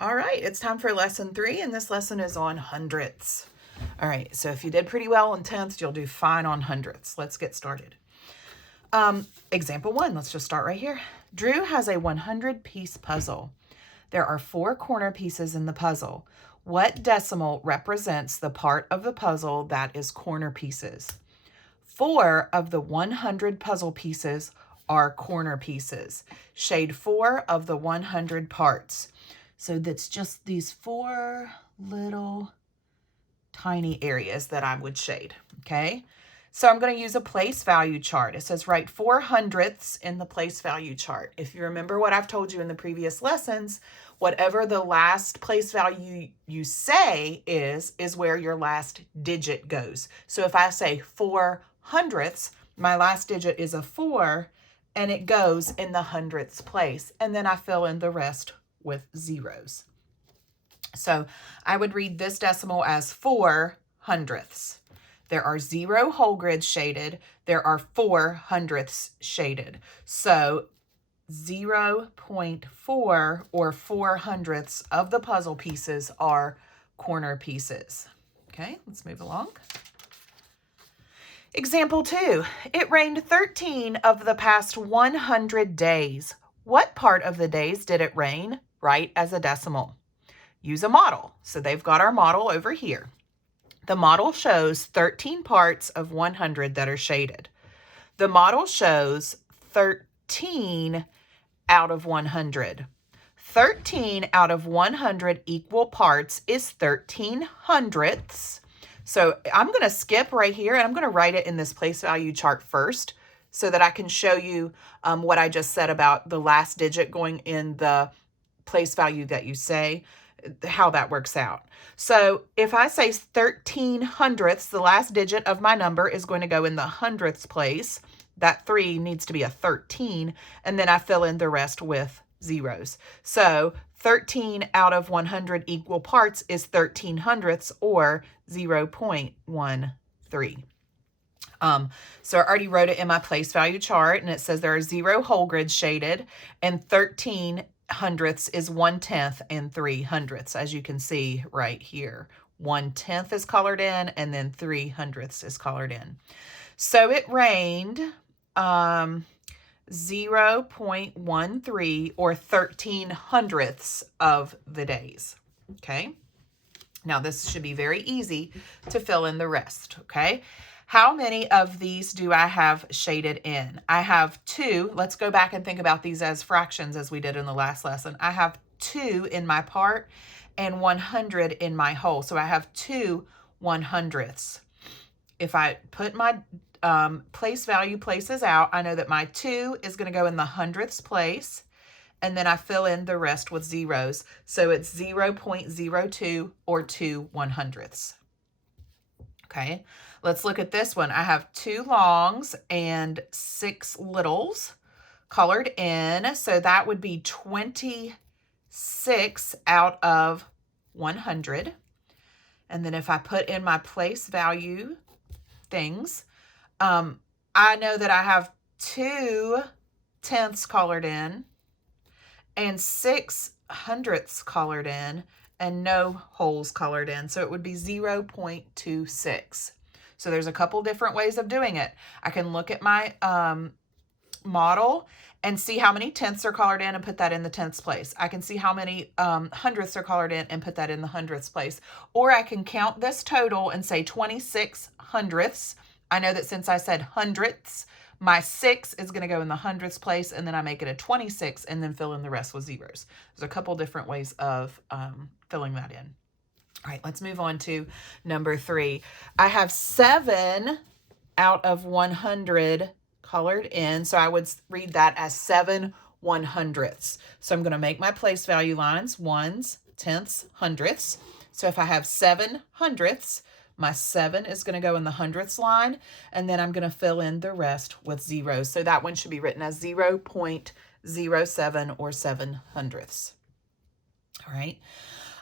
All right, it's time for lesson 3, and this lesson is on hundredths. All right, so if you did pretty well on tenths, you'll do fine on hundredths. Let's get started. Example 1, let's just start right here. Drew has a 100-piece puzzle. There are 4 corner pieces in the puzzle. What decimal represents the part of the puzzle that is corner pieces? 4 of the 100 puzzle pieces are corner pieces. Shade 4 of the 100 parts. So that's just these 4 little tiny areas that I would shade, okay? So I'm going to use a place value chart. It says write 4 hundredths in the place value chart. If you remember what I've told you in the previous lessons, whatever the last place value you say is where your last digit goes. So if I say 4 hundredths, my last digit is a 4, and it goes in the hundredths place. And then I fill in the rest with zeros. So I would read this decimal as 4 hundredths. There are 0 whole grids shaded. There are 4 hundredths shaded. So 0.4 or 4 hundredths of the puzzle pieces are corner pieces. Okay, let's move along. Example 2, it rained 13 of the past 100 days. What part of the days did it rain? Write as a decimal. Use a model. So they've got our model over here. The model shows 13 parts of 100 that are shaded. The model shows 13 out of 100. 13 out of 100 equal parts is 13 hundredths. So I'm going to skip right here, and I'm going to write it in this place value chart first so that I can show you what I just said about the last digit going in the place value that you say, how that works out. So if I say 13 hundredths, the last digit of my number is going to go in the hundredths place. That 3 needs to be a 13, and then I fill in the rest with zeros. So 13 out of 100 equal parts is 13 hundredths, or 0.13. So I already wrote it in my place value chart, and it says there are 0 whole grids shaded, and 13 hundredths is 1/10 and 3 hundredths, as you can see right here. 1/10 is colored in, and then 3 hundredths is colored in. So it rained 0.13 or 13 hundredths of the days. Okay. Now this should be very easy to fill in the rest. Okay. How many of these do I have shaded in? I have 2. Let's go back and think about these as fractions as we did in the last lesson. I have 2 in my part and 100 in my whole. So I have 2 100ths. If I put my place value places out, I know that my 2 is going to go in the hundredths place, and then I fill in the rest with zeros. So it's 0.02 or 2 100ths. Okay, let's look at this one. I have 2 longs and 6 littles colored in. So that would be 26 out of 100. And then if I put in my place value things, I know that I have 2 tenths colored in and 6 hundredths colored in, and no wholes colored in. So it would be 0.26. So there's a couple different ways of doing it. I can look at my model and see how many tenths are colored in and put that in the tenths place. I can see how many hundredths are colored in and put that in the hundredths place. Or I can count this total and say 26 hundredths. I know that since I said hundredths, my 6 is going to go in the hundredths place, and then I make it a 26 and then fill in the rest with zeros. There's a couple different ways of filling that in. All right, let's move on to number 3. I have 7 out of 100 colored in, so I would read that as 7 100ths. So I'm going to make my place value lines, ones, tenths, hundredths. So if I have 7 hundredths, my 7 is going to go in the hundredths line, and then I'm going to fill in the rest with zeros. So that one should be written as 0.07 or 7 hundredths. All right.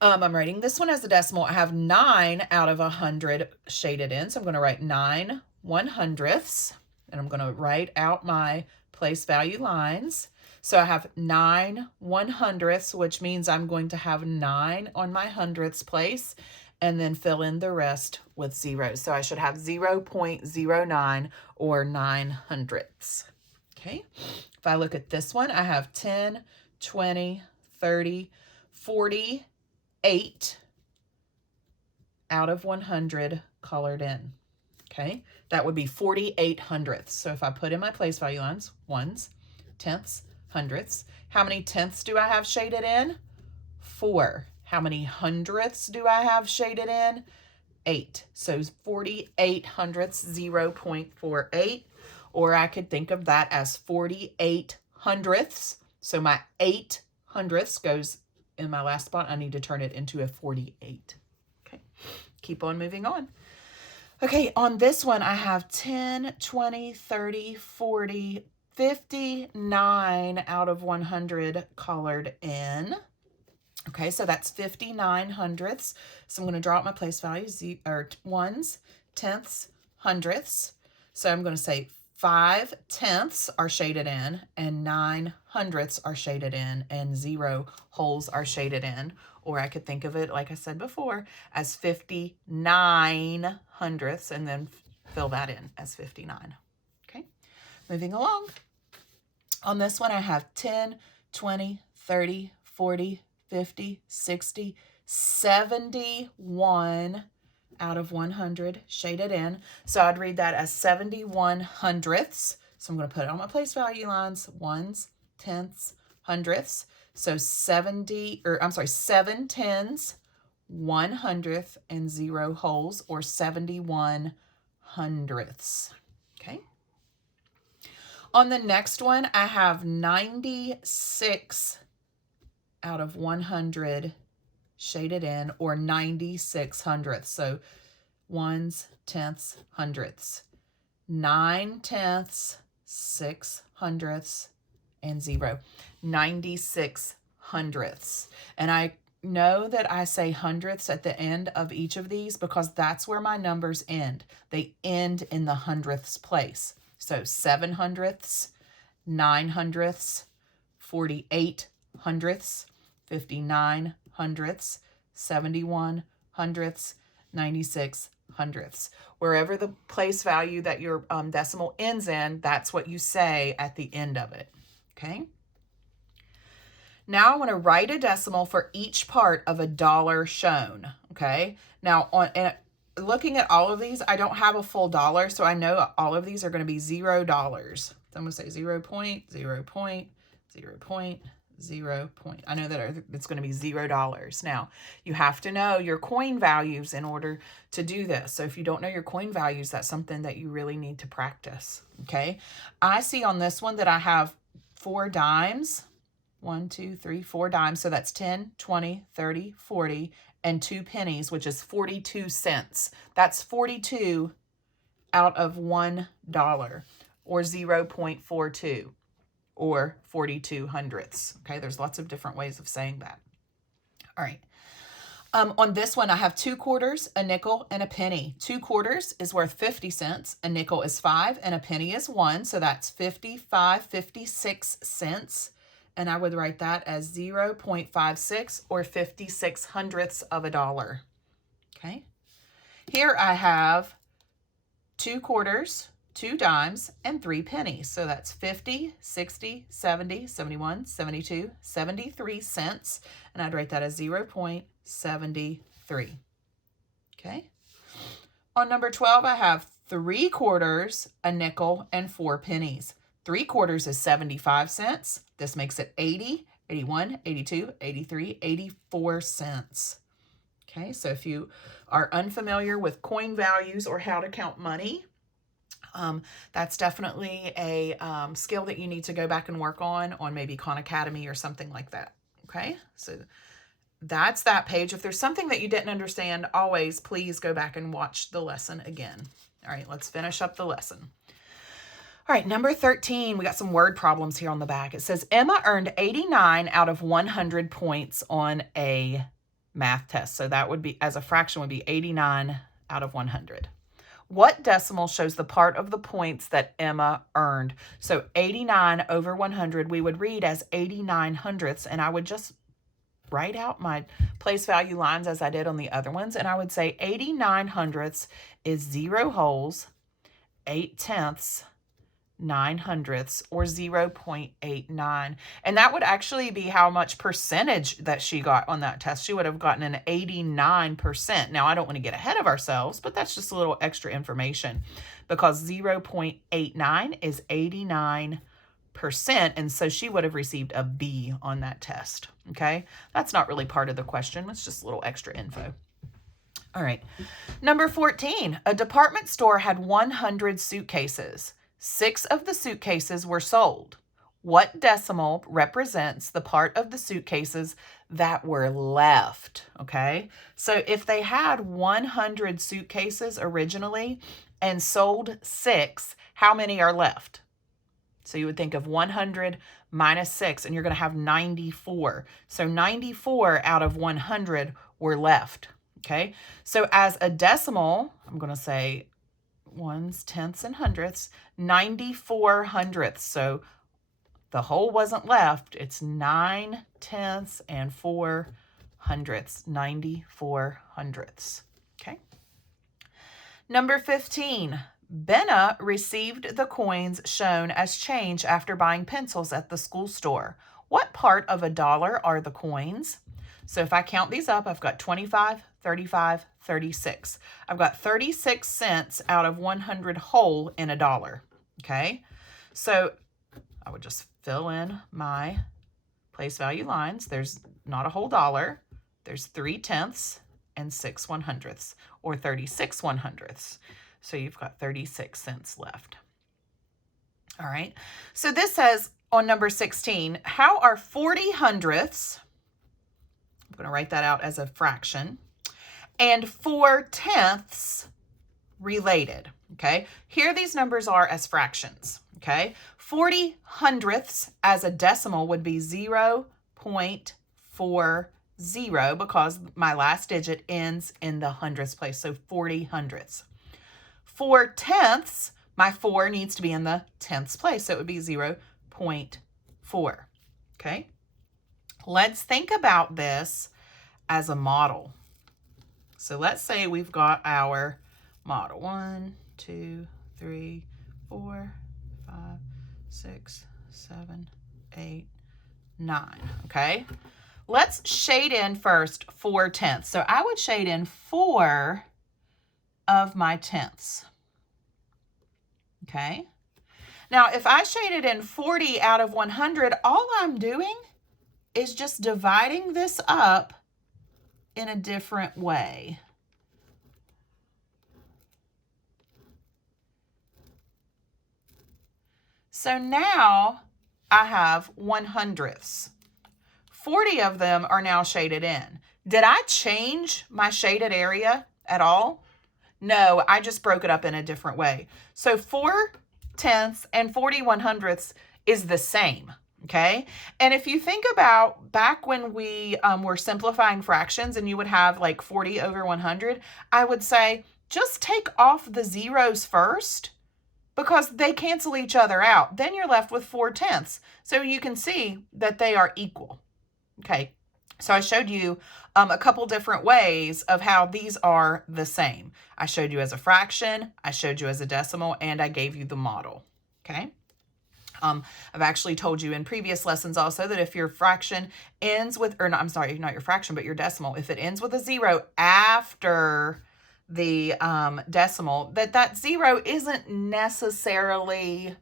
I'm writing this one as a decimal. I have 9 out of 100 shaded in, so I'm going to write 9 100ths, and I'm going to write out my place value lines. So I have 9 1/100ths, which means I'm going to have 9 on my hundredths place, and then fill in the rest with zeros. So I should have 0.09 or 9/100ths. Okay. If I look at this one, I have 10, 20, 30, 48 out of 100 colored in. Okay, that would be 48 hundredths. So if I put in my place value lines, ones, tenths, hundredths, how many tenths do I have shaded in? 4. How many hundredths do I have shaded in? 8. So 48 hundredths, 0.48. Or I could think of that as 48 hundredths. So my 8 hundredths goes in my last spot. I need to turn it into a 48. Okay, keep on moving on. Okay, on this one, I have 10, 20, 30, 40, 59 out of 100 colored in. Okay, so that's 59 hundredths. So I'm going to draw out my place values, or ones, tenths, hundredths. So I'm going to say 5 tenths are shaded in, and 9 hundredths are shaded in, and 0 wholes are shaded in. Or I could think of it, like I said before, as 59 hundredths, and then fill that in as 59. Okay, moving along. On this one, I have 10, 20, 30, 40, 50, 60, 71 out of 100 shaded in. So I'd read that as 71 hundredths. So I'm going to put it on my place value lines, ones, tenths, hundredths. So 7 tens, 1 hundredth, and 0 wholes, or 71 hundredths. Okay. On the next one, I have 96 out of 100 shaded in, or 96 hundredths. So ones, tenths, hundredths. 9 tenths, 6 hundredths, and 0. 96 hundredths. And I know that I say hundredths at the end of each of these because that's where my numbers end. They end in the hundredths place. So 7 hundredths, 9 hundredths, 48 hundredths, 59 hundredths, 71 hundredths, 96 hundredths. Wherever the place value that your decimal ends in, that's what you say at the end of it. Okay. Now I want to write a decimal for each part of a dollar shown. Okay. Now looking at all of these, I don't have a full dollar, so I know all of these are going to be $0. So I'm going to say 0 point, 0 point, 0 point, 0 point. I know that it's going to be $0. Now, you have to know your coin values in order to do this. So if you don't know your coin values, that's something that you really need to practice. Okay. I see on this one that I have 4 dimes. 1, 2, 3, 4 dimes. So that's 10, 20, 30, 40, and 2 pennies, which is 42 cents. That's 42 out of $1, or 0.42, or 42 hundredths. Okay, there's lots of different ways of saying that. All right. On this one, I have 2 quarters, a nickel, and a penny. 2 quarters is worth 50 cents. A nickel is 5, and a penny is 1. So that's 56 cents. And I would write that as 0.56 or 56 hundredths of a dollar. Okay. Here I have 2 quarters, 2 dimes, and 3 pennies. So that's 50, 60, 70, 71, 72, 73 cents. And I'd write that as 0.73. Okay. On number 12, I have 3 quarters, a nickel, and 4 pennies. 3 quarters is 75 cents. This makes it 80, 81, 82, 83, 84 cents. Okay, so if you are unfamiliar with coin values or how to count money, that's definitely a skill that you need to go back and work on maybe Khan Academy or something like that. Okay, so that's that page. If there's something that you didn't understand, always please go back and watch the lesson again. All right, let's finish up the lesson. All right, number 13, we got some word problems here on the back. It says, Emma earned 89 out of 100 points on a math test. So that would be, as a fraction, would be 89 out of 100. What decimal shows the part of the points that Emma earned? So 89 over 100, we would read as 89 hundredths, and I would just write out my place value lines as I did on the other ones, and I would say 89 hundredths is 0 wholes, 8 tenths, 9 hundredths, or 0.89. And that would actually be how much percentage that she got on that test. She would have gotten an 89%. Now, I don't want to get ahead of ourselves, but that's just a little extra information because 0.89 is 89%. And so she would have received a B on that test. Okay. That's not really part of the question. It's just a little extra info. All right. Number 14, a department store had 100 suitcases. 6 of the suitcases were sold. What decimal represents the part of the suitcases that were left? Okay, so if they had 100 suitcases originally and sold 6, how many are left? So you would think of 100 minus 6, and you're going to have 94. So 94 out of 100 were left. Okay, so as a decimal, I'm going to say ones, tenths, and hundredths, 94 hundredths. So the whole wasn't left. It's 9 tenths and 4 hundredths, 94 hundredths. Okay. Number 15, Benna received the coins shown as change after buying pencils at the school store. What part of a dollar are the coins? So if I count these up, I've got 25, 35, 36. I've got 36 cents out of 100 whole in a dollar. Okay, so I would just fill in my place value lines. There's not a whole dollar. There's 3 tenths and 6 100ths, or 36 100ths. So you've got 36 cents left. All right, so this says on number 16, how are 40 hundredths, I'm going to write that out as a fraction, and 4 tenths related? Okay, here these numbers are as fractions. Okay, 40 hundredths as a decimal would be 0.40 because my last digit ends in the hundredths place, so 40 hundredths. 4 tenths, my 4 needs to be in the tenths place, so it would be 0.4. Okay, let's think about this as a model. So let's say we've got our model 1, 2, 3, 4, 5, 6, 7, 8, 9. Okay, let's shade in first 4 tenths. So I would shade in 4 of my tenths. Okay, now if I shaded in 40 out of 100, all I'm doing is just dividing this up in a different way. So now I have 100ths. 40 of them are now shaded in. Did I change my shaded area at all? No, I just broke it up in a different way. So 4 tenths and 40 100ths is the same. Okay, and if you think about back when we were simplifying fractions and you would have like 40 over 100, I would say just take off the zeros first because they cancel each other out. Then you're left with 4 tenths. So you can see that they are equal. Okay, so I showed you a couple different ways of how these are the same. I showed you as a fraction, I showed you as a decimal, and I gave you the model. Okay. I've actually told you in previous lessons also that if your fraction ends with, or no, I'm sorry, not your fraction, but your decimal, if it ends with a 0 after the decimal, that 0 isn't necessarily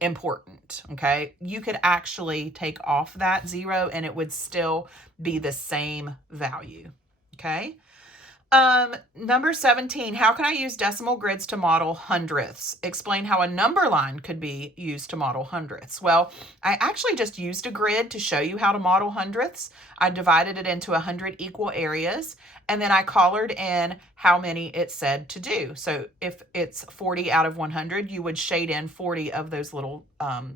important. Okay, you could actually take off that 0 and it would still be the same value. Okay. Number 17, how can I use decimal grids to model hundredths? Explain how a number line could be used to model hundredths. Well, I actually just used a grid to show you how to model hundredths. I divided it into 100 equal areas, and then I colored in how many it said to do. So if it's 40 out of 100, you would shade in 40 of those little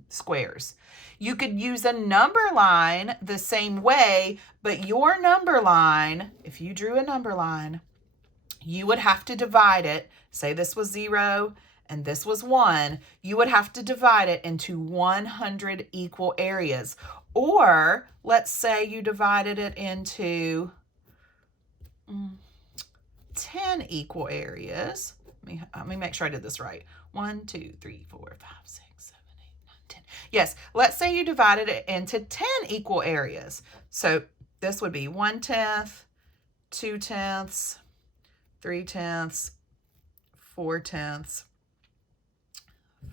squares. You could use a number line the same way, but your number line, if you drew a number line, you would have to divide it. Say this was 0 and this was 1. You would have to divide it into 100 equal areas. Or let's say you divided it into 10 equal areas. Let me make sure I did this right. 1, 2, 3, 4, 5, 6, 7, 8, 9, 10. Yes, let's say you divided it into 10 equal areas. So this would be 1/10, 2/10, 3/10, 4/10,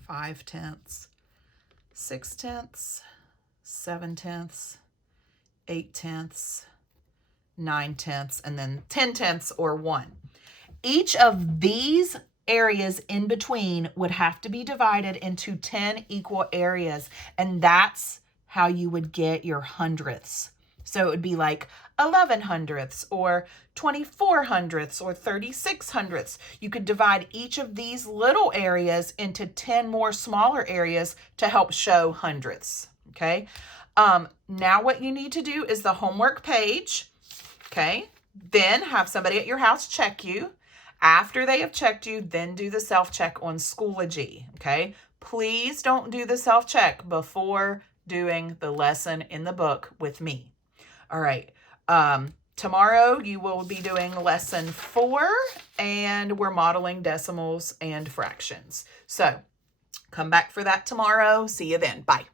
5/10, 6/10, 7/10, 8/10, 9/10, and then 10/10 or 1. Each of these areas in between would have to be divided into 10 equal areas, and that's how you would get your hundredths. So it would be like 11 hundredths or 24 hundredths or 36 hundredths. You could divide each of these little areas into 10 more smaller areas to help show hundredths, okay? Now what you need to do is the homework page, okay? Then have somebody at your house check you. After they have checked you, then do the self-check on Schoology, okay? Please don't do the self-check before doing the lesson in the book with me. All right. Tomorrow you will be doing lesson 4, and we're modeling decimals and fractions. So come back for that tomorrow. See you then. Bye.